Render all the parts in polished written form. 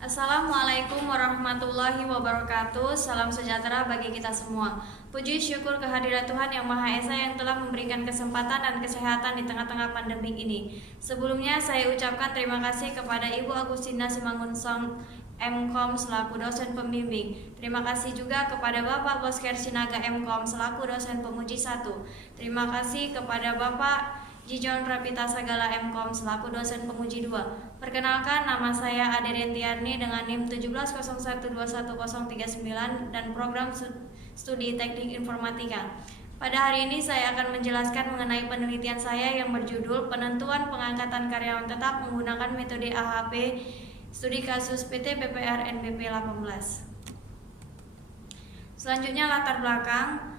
Assalamualaikum warahmatullahi wabarakatuh. Salam sejahtera bagi kita semua. Puji syukur kehadirat Tuhan Yang Maha Esa yang telah memberikan kesempatan dan kesehatan di tengah-tengah pandemi ini. Sebelumnya saya ucapkan terima kasih kepada Ibu Agustina Simangunsong MKOM selaku dosen pembimbing. Terima kasih juga kepada Bapak Bosker Sinaga MKOM selaku dosen pemuji 1. Terima kasih kepada Bapak Jijon Rapita Sagala MKOM selaku dosen pemuji 2. Perkenalkan, nama saya Ade Rentiarni dengan NIM 170121039 dan program studi teknik informatika. Pada hari ini saya akan menjelaskan mengenai penelitian saya yang berjudul Penentuan Pengangkatan Karyawan Tetap menggunakan metode AHP Studi Kasus PT BPR NBP 18. Selanjutnya latar belakang.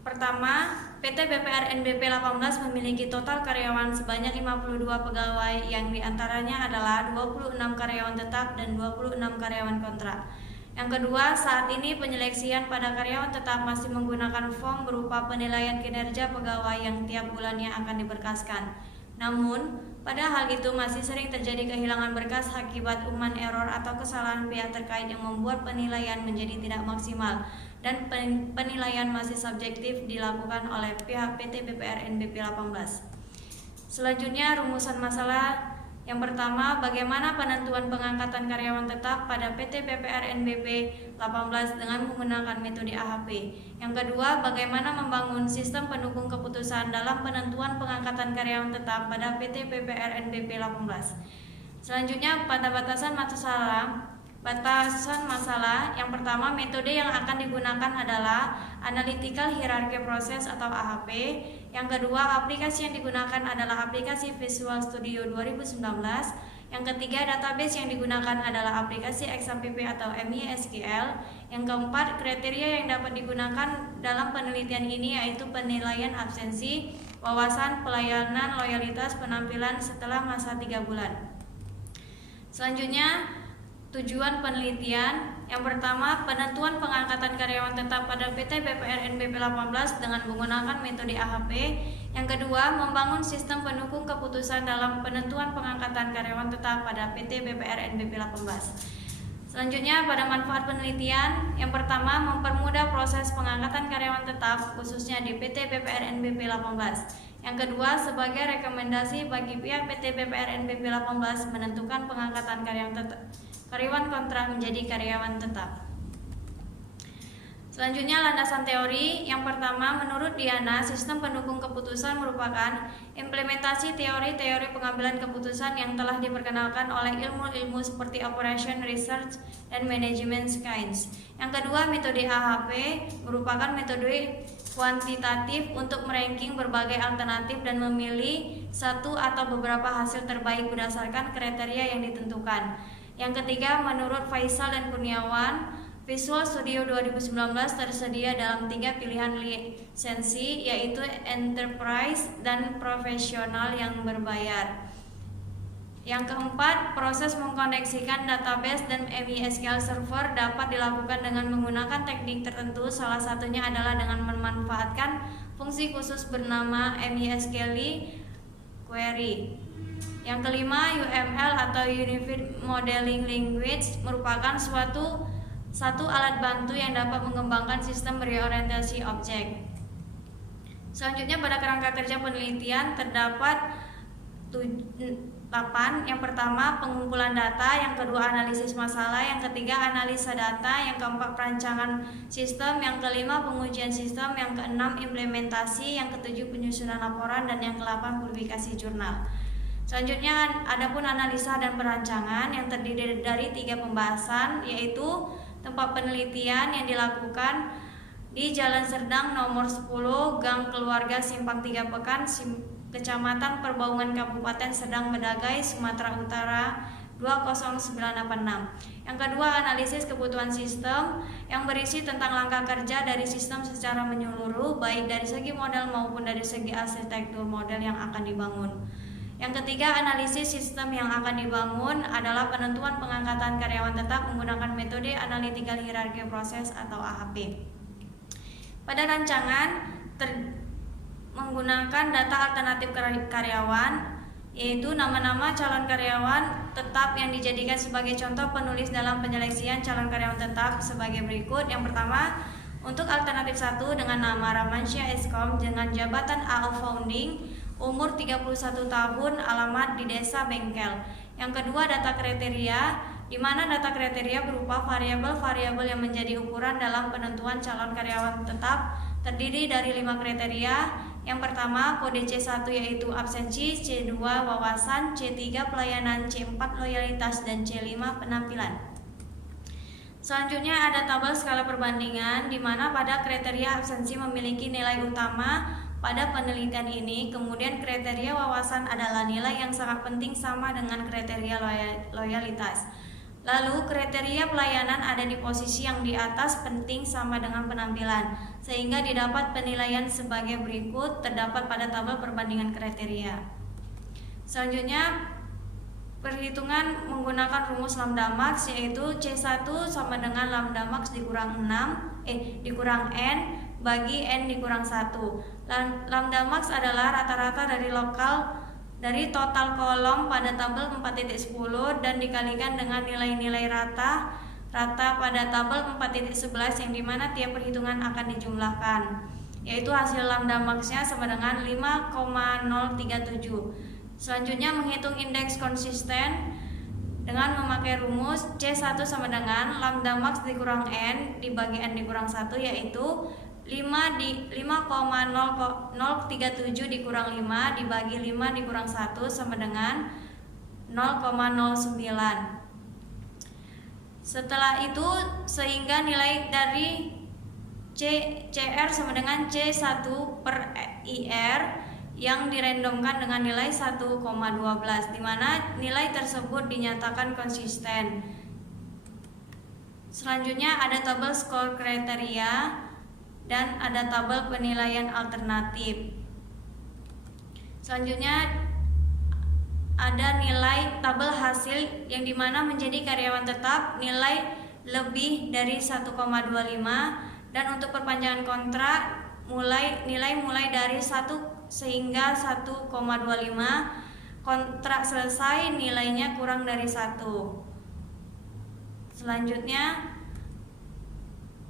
Pertama, PT BPR NBP 18 memiliki total karyawan sebanyak 52 pegawai yang diantaranya adalah 26 karyawan tetap dan 26 karyawan kontrak. Yang kedua, saat ini penyeleksian pada karyawan tetap masih menggunakan form berupa penilaian kinerja pegawai yang tiap bulannya akan diberkaskan. Namun, pada hal itu masih sering terjadi kehilangan berkas akibat human error atau kesalahan pihak terkait yang membuat penilaian menjadi tidak maksimal dan penilaian masih subjektif dilakukan oleh pihak PT BPR NBP 18. Selanjutnya, rumusan masalah. Yang pertama, bagaimana penentuan pengangkatan karyawan tetap pada PT BPR NBP 18 dengan menggunakan metode AHP. Yang kedua, bagaimana membangun sistem pendukung keputusan dalam penentuan pengangkatan karyawan tetap pada PT BPR NBP 18. Selanjutnya, pada batasan masalah, yang pertama, metode yang akan digunakan adalah Analytical Hierarchy Process atau AHP. Yang kedua, aplikasi yang digunakan adalah aplikasi Visual Studio 2019. Yang ketiga, database yang digunakan adalah aplikasi XMPP atau MySQL. Yang keempat, kriteria yang dapat digunakan dalam penelitian ini yaitu penilaian absensi, wawasan, pelayanan, loyalitas, penampilan setelah masa 3 bulan. Selanjutnya, tujuan penelitian. Yang pertama, penentuan pengangkatan karyawan tetap pada PT BPR NBP 18 dengan menggunakan metode AHP. Yang kedua, membangun sistem pendukung keputusan dalam penentuan pengangkatan karyawan tetap pada PT BPR NBP 18. Selanjutnya, pada manfaat penelitian. Yang pertama, mempermudah proses pengangkatan karyawan tetap khususnya di PT BPR NBP 18. Yang kedua, sebagai rekomendasi bagi pihak PT BPR NBP 18 menentukan pengangkatan karyawan kontrak menjadi karyawan tetap. Selanjutnya, landasan teori. Yang pertama, menurut Diana, sistem pendukung keputusan merupakan implementasi teori-teori pengambilan keputusan yang telah diperkenalkan oleh ilmu-ilmu seperti Operation, Research, dan Management Science. Yang kedua, metode AHP merupakan metode kuantitatif untuk meranking berbagai alternatif dan memilih satu atau beberapa hasil terbaik berdasarkan kriteria yang ditentukan. Yang ketiga, menurut Faisal dan Kurniawan, Visual Studio 2019 tersedia dalam 3 pilihan lisensi, yaitu Enterprise dan Profesional yang berbayar. Yang keempat, proses mengkoneksikan database dan MySQL server dapat dilakukan dengan menggunakan teknik tertentu, salah satunya adalah dengan memanfaatkan fungsi khusus bernama MySQL Query. Yang kelima, UML atau Unified Modeling Language merupakan satu alat bantu yang dapat mengembangkan sistem berorientasi objek. Selanjutnya, pada kerangka kerja penelitian terdapat 8. Yang pertama, pengumpulan data. Yang kedua, analisis masalah. Yang ketiga, analisa data. Yang keempat, perancangan sistem. Yang kelima, pengujian sistem. Yang keenam, implementasi. Yang ketujuh, penyusunan laporan. Dan yang ke-8, publikasi jurnal. Selanjutnya, adapun analisa dan perancangan yang terdiri dari 3 pembahasan, yaitu tempat penelitian yang dilakukan di Jalan Serdang nomor 10, Gang Keluarga Simpang 3 Pekan, Kecamatan Perbaungan, Kabupaten Serdang Bedagai, Sumatera Utara 20986. Yang kedua, analisis kebutuhan sistem yang berisi tentang langkah kerja dari sistem secara menyeluruh, baik dari segi model maupun dari segi arsitektur model yang akan dibangun. Yang ketiga, analisis sistem yang akan dibangun adalah penentuan pengangkatan karyawan tetap menggunakan metode Analytical Hierarchy Process atau AHP. Pada rancangan menggunakan data alternatif karyawan yaitu nama-nama calon karyawan tetap yang dijadikan sebagai contoh penulis dalam penyeleksian calon karyawan tetap sebagai berikut. Yang pertama, untuk alternatif 1 dengan nama Ramansyah Eskom dengan jabatan AO Founding, umur 31 tahun, alamat di Desa Bengkel. Yang kedua, data kriteria, di mana data kriteria berupa variabel-variabel yang menjadi ukuran dalam penentuan calon karyawan tetap, terdiri dari 5 kriteria. Yang pertama, kode C1 yaitu absensi, C2 wawasan, C3 pelayanan, C4 loyalitas, dan C5 penampilan. Selanjutnya ada tabel skala perbandingan, di mana pada kriteria absensi memiliki nilai utama pada penelitian ini. Kemudian kriteria wawasan adalah nilai yang sangat penting sama dengan kriteria loyalitas. Lalu kriteria pelayanan ada di posisi yang di atas, penting sama dengan penampilan, sehingga didapat penilaian sebagai berikut, terdapat pada tabel perbandingan kriteria. Selanjutnya perhitungan menggunakan rumus lambda max, yaitu C1 sama dengan lambda max dikurang dikurang N bagi N dikurang 1. Lambda max adalah rata-rata dari total kolom pada tabel 4.10 dan dikalikan dengan nilai-nilai rata pada tabel 4.11 yang dimana tiap perhitungan akan dijumlahkan, yaitu hasil lambda maxnya sama dengan 5,037. Selanjutnya menghitung indeks konsisten dengan memakai rumus C1 sama dengan lambda max dikurang N dibagi N dikurang 1, yaitu 5,037 dikurang 5 dibagi 5 dikurang 1 sama dengan 0,09. Setelah itu sehingga nilai dari CR sama dengan C1 per IR yang dirandomkan dengan nilai 1,12, di mana nilai tersebut dinyatakan konsisten. Selanjutnya ada tabel skor kriteria dan ada tabel penilaian alternatif. Selanjutnya ada nilai tabel hasil yang dimana menjadi karyawan tetap nilai lebih dari 1,25, dan untuk perpanjangan kontrak nilai mulai dari 1 sehingga 1,25, kontrak selesai nilainya kurang dari 1. Selanjutnya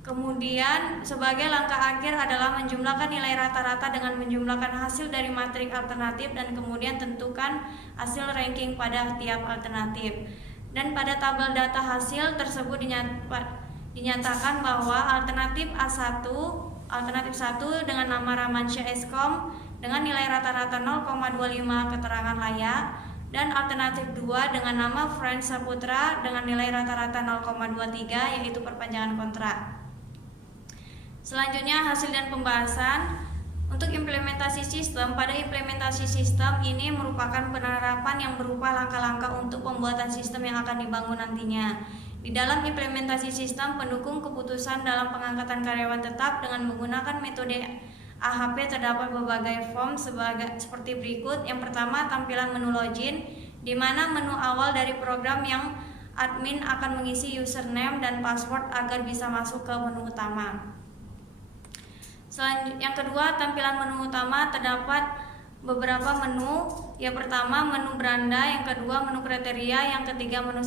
kemudian sebagai langkah akhir adalah menjumlahkan nilai rata-rata dengan menjumlahkan hasil dari matrik alternatif dan kemudian tentukan hasil ranking pada tiap alternatif. Dan pada tabel data hasil tersebut dinyatakan bahwa alternatif A1, alternatif 1 dengan nama Ramansyah Eskom dengan nilai rata-rata 0,25 keterangan layak, dan alternatif 2 dengan nama Franz Saputra dengan nilai rata-rata 0,23 yaitu perpanjangan kontrak. Selanjutnya hasil dan pembahasan. Untuk implementasi sistem, pada implementasi sistem ini merupakan penerapan yang berupa langkah-langkah untuk pembuatan sistem yang akan dibangun nantinya. Di dalam implementasi sistem, pendukung keputusan dalam pengangkatan karyawan tetap dengan menggunakan metode AHP terdapat berbagai form seperti berikut. Yang pertama, tampilan menu login, di mana menu awal dari program yang admin akan mengisi username dan password agar bisa masuk ke menu utama. Yang kedua, tampilan menu utama terdapat beberapa menu. Yang pertama, menu beranda, yang kedua menu kriteria, yang ketiga menu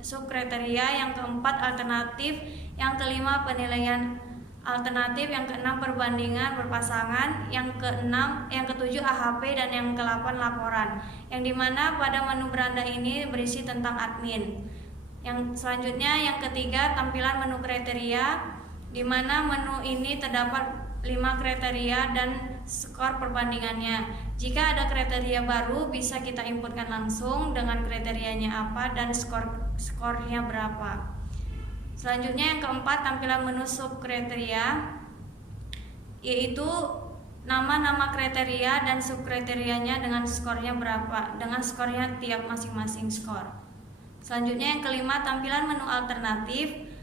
subkriteria, yang keempat alternatif, yang kelima penilaian alternatif, yang keenam perbandingan berpasangan, yang ketujuh AHP, dan yang ke-8 laporan. Yang dimana pada menu beranda ini berisi tentang admin. Yang selanjutnya yang ketiga, tampilan menu kriteria, di mana menu ini terdapat 5 kriteria dan skor perbandingannya. Jika ada kriteria baru bisa kita inputkan langsung dengan kriterianya apa dan skornya berapa. Selanjutnya yang keempat, tampilan menu subkriteria, yaitu nama-nama kriteria dan subkriterianya dengan skornya berapa, dengan skornya tiap masing-masing skor. Selanjutnya yang kelima, tampilan menu alternatif,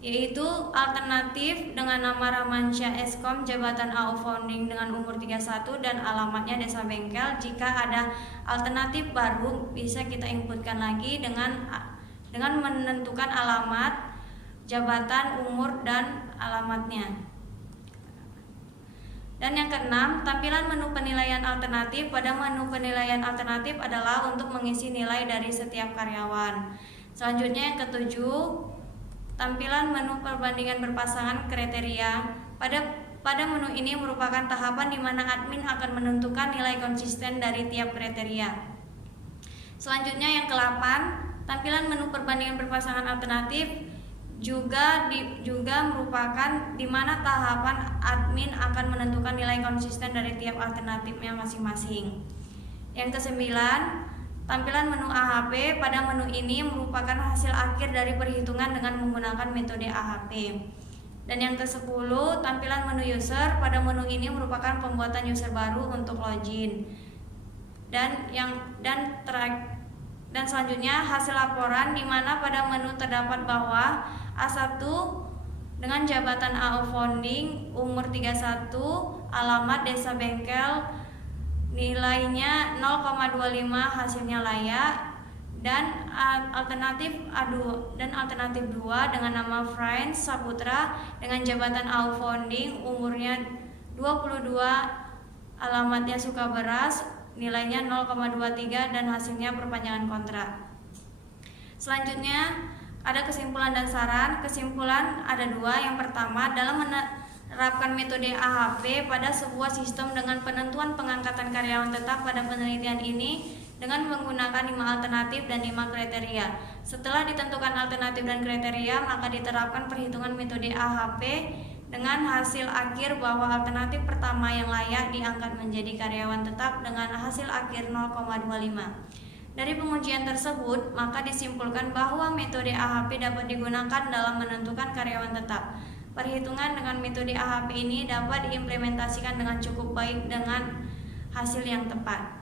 yaitu alternatif dengan nama Ramansyah Eskom, jabatan AO Founding dengan umur 31 dan alamatnya Desa Bengkel. Jika ada alternatif baru bisa kita inputkan lagi dengan menentukan alamat, jabatan, umur, dan alamatnya. Dan yang keenam, tampilan menu penilaian alternatif. Pada menu penilaian alternatif adalah untuk mengisi nilai dari setiap karyawan. Selanjutnya yang ketujuh, tampilan menu perbandingan berpasangan kriteria. Pada menu ini merupakan tahapan di mana admin akan menentukan nilai konsisten dari tiap kriteria. Selanjutnya yang ke-8, tampilan menu perbandingan berpasangan alternatif juga merupakan di mana tahapan admin akan menentukan nilai konsisten dari tiap alternatifnya masing-masing. Yang ke-9, tampilan menu AHP. Pada menu ini merupakan hasil akhir dari perhitungan dengan menggunakan metode AHP. Dan yang ke-10, tampilan menu user. Pada menu ini merupakan pembuatan user baru untuk login. Dan selanjutnya hasil laporan, di mana pada menu terdapat bahwa A1 dengan jabatan AO Founding, umur 31, alamat Desa Bengkel, nilainya 0,25, hasilnya layak. Dan alternatif alternatif 2 dengan nama Friends Saputra dengan jabatan AO Founding, umurnya 22, alamatnya Sukaberas, nilainya 0,23 dan hasilnya perpanjangan kontrak. Selanjutnya ada kesimpulan dan saran. Kesimpulan ada 2. Yang pertama, dalam menerapkan metode AHP pada sebuah sistem dengan penentuan pengangkatan karyawan tetap pada penelitian ini dengan menggunakan 5 alternatif dan 5 kriteria. Setelah ditentukan alternatif dan kriteria, maka diterapkan perhitungan metode AHP dengan hasil akhir bahwa alternatif pertama yang layak diangkat menjadi karyawan tetap dengan hasil akhir 0,25. Dari pengujian tersebut, maka disimpulkan bahwa metode AHP dapat digunakan dalam menentukan karyawan tetap. Perhitungan dengan metode AHP ini dapat diimplementasikan dengan cukup baik dengan hasil yang tepat.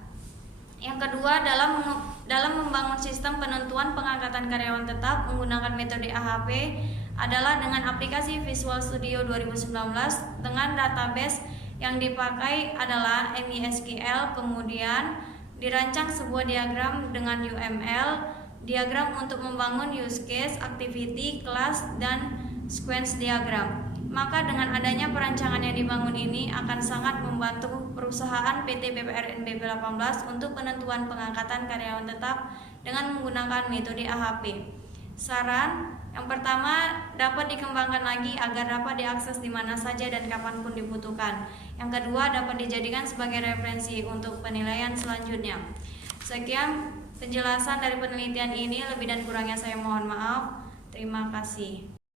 Yang kedua, dalam membangun sistem penentuan pengangkatan karyawan tetap menggunakan metode AHP adalah dengan aplikasi Visual Studio 2019 dengan database yang dipakai adalah MySQL, kemudian dirancang sebuah diagram dengan UML, diagram untuk membangun use case, activity, class, dan sequence diagram. Maka dengan adanya perancangan yang dibangun ini akan sangat membantu perusahaan PT BPRN BP18 untuk penentuan pengangkatan karyawan tetap dengan menggunakan metode AHP. Saran, yang pertama, dapat dikembangkan lagi agar dapat diakses di mana saja dan kapanpun dibutuhkan. Yang kedua, dapat dijadikan sebagai referensi untuk penilaian selanjutnya. Sekian penjelasan dari penelitian ini, lebih dan kurangnya saya mohon maaf. Terima kasih.